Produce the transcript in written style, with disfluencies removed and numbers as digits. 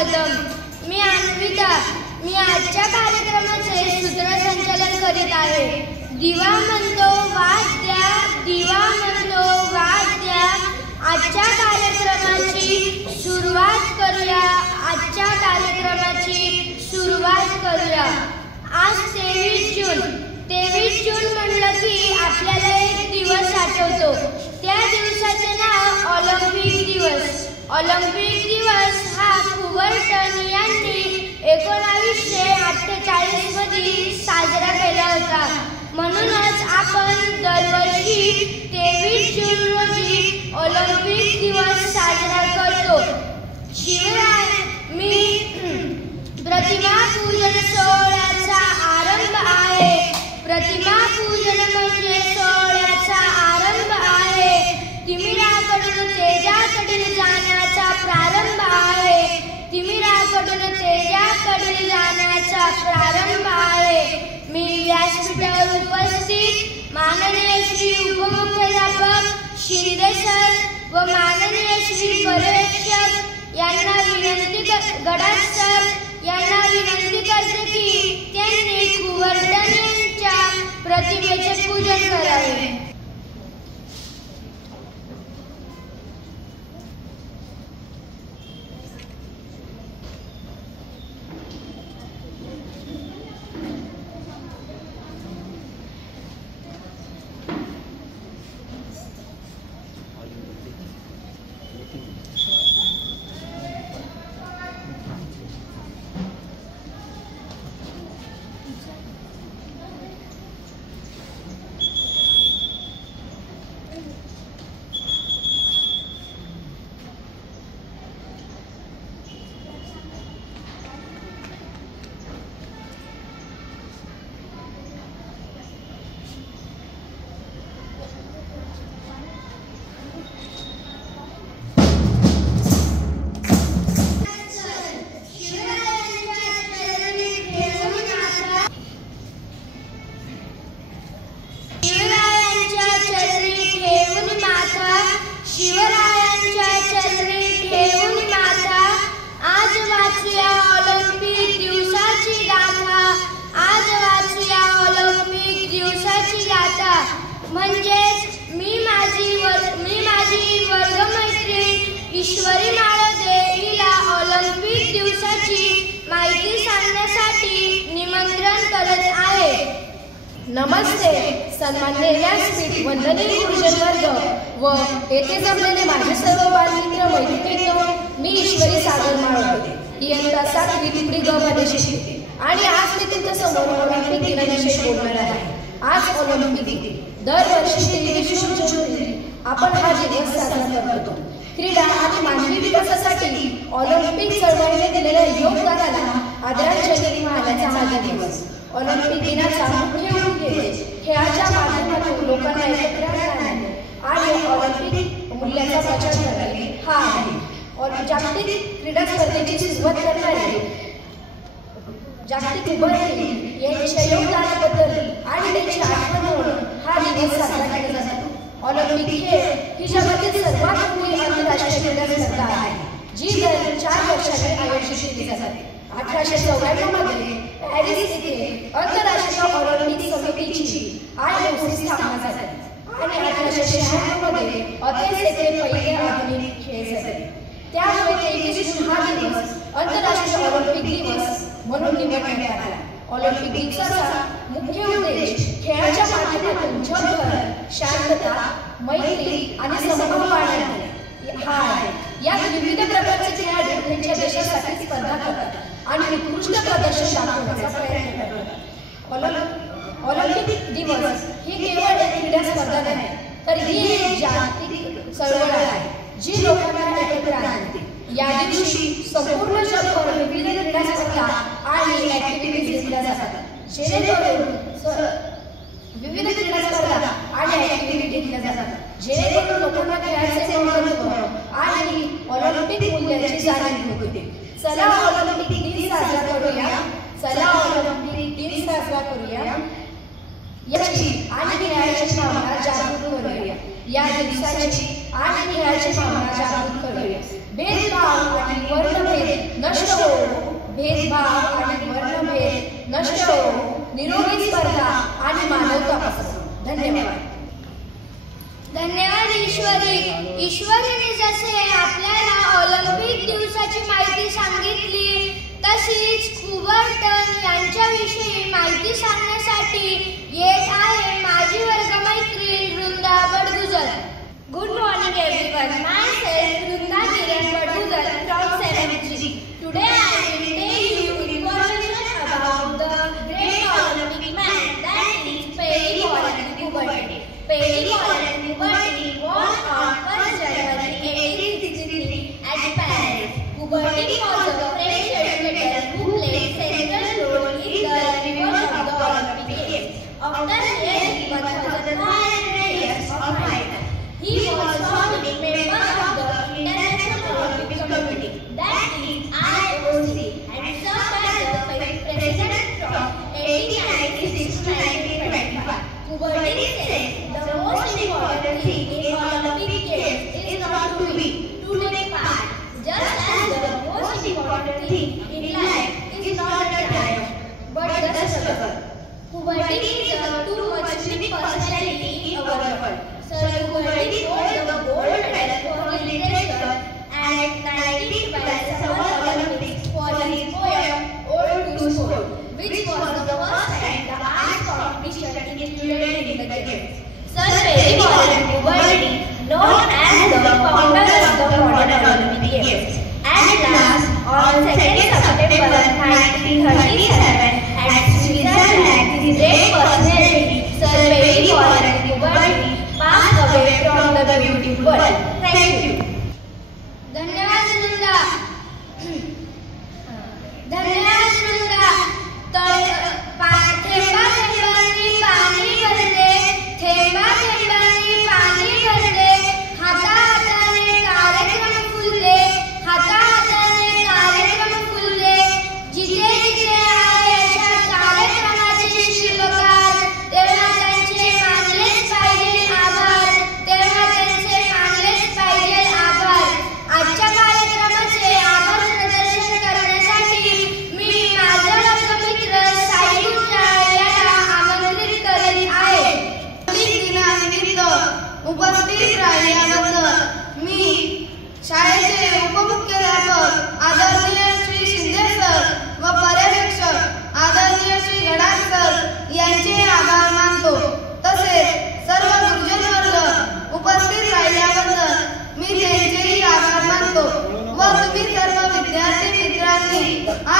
स्वागतम। मी अन्विता। मी आजच्या कार्यक्रमाचे सूत्रसंचालन करीत आहे। दिवा म्हणतो वाद्या, दिवा म्हणतो वाद्या। आजच्या कार्यक्रमाची सुरुवात करूया। आज 23 जून म्हणलं की आपल्याला एक दिवस आठवतो। त्या दिवसाचे नाव ऑलिम्पिक दिवस। ऑलिम्पिक दिवस हा कुबर्टन यांनी 1948 मध्ये साजरा केला होता। म्हणूनच आपण दरवर्षी 23 जून रोजी ऑलिम्पिक दिवस साजरा करतो। शिवाय प्रतिमा पूजन सोहळ्याचा आरंभ आहे। प्रतिमा पूजन म्हणजे सोहळ्याचा आरंभ आहे। तिमिराकडून तेजाकडे जाण्याचा प्रारंभ आहे। तिमिराकडून तेजाकडे जाण्याचा प्रारंभ आहे। मी व्यासपीठावर उपस्थित माननीय श्री उपमुख्याध्यापक शिंदे सर व माननीय श्री पर्यवेक्षक यांना गडाख सर यांना विनंती करते की त्यांनी कुबर्टन यांच्या प्रतिमेचे पूजन करावे। म्हणजेच मी माझी वर्गमैत्रीण ईश्वरी माळदे हिला ऑलिम्पिक दिवसाची माहिती सांगण्यासाठी निमंत्रण करत आहे। नमस्ते सन्माननीय व्यासपीठ, वंदनीय गुरुजन वर्ग व येथे जमलेले माझे सर्व बालमित्र मैत्रिणींनो, मी ईश्वरी सागर माळदे इयत्ता 7वी ग मध्ये शिकते आणि आज मी तुमच्या समोर ऑलिम्पिक दिनाविषयी बोलणार आहे। आज ऑलिम्पिक दिन दरवर्षी 23 जून रोजी आपण हा दिवस साजरा करतो। क्रीडा आणि मानवी विकासासाठी ऑलिम्पिक चळवळीने दिलेल्या योगदानाला आदरांजली वाहण्याचा हा दिवस। ऑलिम्पिक दिनाचा मुख्य उद्देश खेळाच्या माध्यमातून लोकांना एकत्र आणणे आणि ऑलिम्पिक मूल्याचा प्रचार करणे हा आहे। जागतिक क्रीडा स्पर्धेची सुरुवात करणारे जागतिक कुबर्टन यांच्या योगदानाबद्दल आणि त्यांची आठवण म्हणून हा दिवस साजरा केला जातो। ऑलिम्पिक खेळ ही जगातील सर्वात मोठी आंतरराष्ट्रीय क्रीडा स्पर्धा आहे, जी दर 4 वर्षांनी आयोजित केली जाते। 1894 मध्ये पॅरिस येथे आंतरराष्ट्रीय ऑलिम्पिक समितीची IOC स्थापना झाली आणि 1896 मध्ये अथेन्स येथे पहिले आधुनिक खेळ झाले। त्यामुळे 23 जून हा दिवस आंतरराष्ट्रीय ऑलिम्पिक दिवस म्हणून निवडण्यात आला। ऑलिम्पिक दिवसाचा मुख्य उद्देश खेळाच्या माध्यमातून जगभर शांतता, मैत्री आणि समभाव वाढवणे हा आहे। यात विविध प्रकारचे खेळाडू त्यांच्या देशासाठी स्पर्धा करतात आणि उत्कृष्ट प्रदर्शन दाखवण्याचा प्रयत्न करतात। ऑलिम्पिक दिवस ही केवळ एक क्रीडा स्पर्धा नाही, तर ही एक जागतिक चळवळ आहे जी लोकांना एकत्र आणते। या दिवशी संपूर्ण जगभर विविध क्रीडा स्पर्धा आणि ऍक्टिव्हिटीज घेतल्या जातात, जेणेकरून लोकांना खेळाचे महत्त्व आणि ऑलिम्पिक मूल्याची जाणीव होते। चला ऑलिम्पिक दिन साजरा करूया। याची आणि खेळाची भावना जागृत करूया। या दिवसाची आणि खेळाची भावना जागृत करूया। भेदभाव आणि वर्णभेद नष्ट नष्ट हो, निरोगी स्पर्धा आणि मानवता पसरो. धन्यवाद. धन्यवाद ईश्वरी. ईश्वरीने जसे आपल्याला ऑलिम्पिक दिवसाची माहिती सांगितली तशीच कुबर्टन यांच्याविषयी माहिती सांगण्यासाठी येत आहे माझी वर्गमैत्रीण Vrinda Badgujar. Good morning everyone. Myself Vrunda Kiran Badguzar from 7th G. Today I will tell you information about the great Olympic man, that is Perry Warren Kuberty. Perry Warren Kuberty born on 1st January 1863 at Paris. Kuberty was a French educator who played central role in the development of the Olympic Games. After nearly 1,500 years of life, he was founding member of the International Olympic Committee, that is IOC, and served as the president from 1896 to 1925. Kuberty said the most important thing in Olympic Games is not to win, to take part, just as the most important thing in life is not the triumph, but the struggle. Kuberty is a too much big personality in our world. Sir Kuberty won the gold medal for literature at 1912 Summer Olympics for his poem Ode to Sport, which was the first time the arts competition included in the games. Sir Perry Warren Kuberty, known as the founder of the modern Olympic Games, at last on 2nd September 1937 at Switzerland, his great personality, Sir Perry Warren Kuberty, passed away from the beautiful world. Thank you. धन्यवाद वृंदा. धन्यवाद वृंदा. थेंबा थेंबांनी पाणी भरले, थेंबा थेंबांनी पाणी भरले, हाताहाताने कार्यक्रम फुलले, हाताहाताने कार्यक्रम फुलले. जिथे जिथे आहे अशा कार्यक्रमाचे शिल्पकार, तेव्हा त्यांचे मानलेच पाहिजे आभार, तेव्हा त्यांचे मानलेच पाहिजे आभार. आजच्या कार्यक्रमाचे आभार प्रदर्शन करण्यासाठी मी माझा वर्गमित्र साई गुंजाळ याला आमंत्रित करीत आहे. ऑलिम्पिक दिनानिमित्त उपस्थित राहिल्याबद्दल मी शाळेचे उपमुख्याध्यापक आदरणीय श्री शिंदे सर व पर्यवेक्षक आदरणीय श्री गडाख सर यांचे आभार मानतो. तसेच सर्व गुरुजन वर्ग उपस्थित राहिल्याबद्दल मी त्यांचेही आभार मानतो व तुम्ही सर्व विद्यार्थी मित्रांनी हा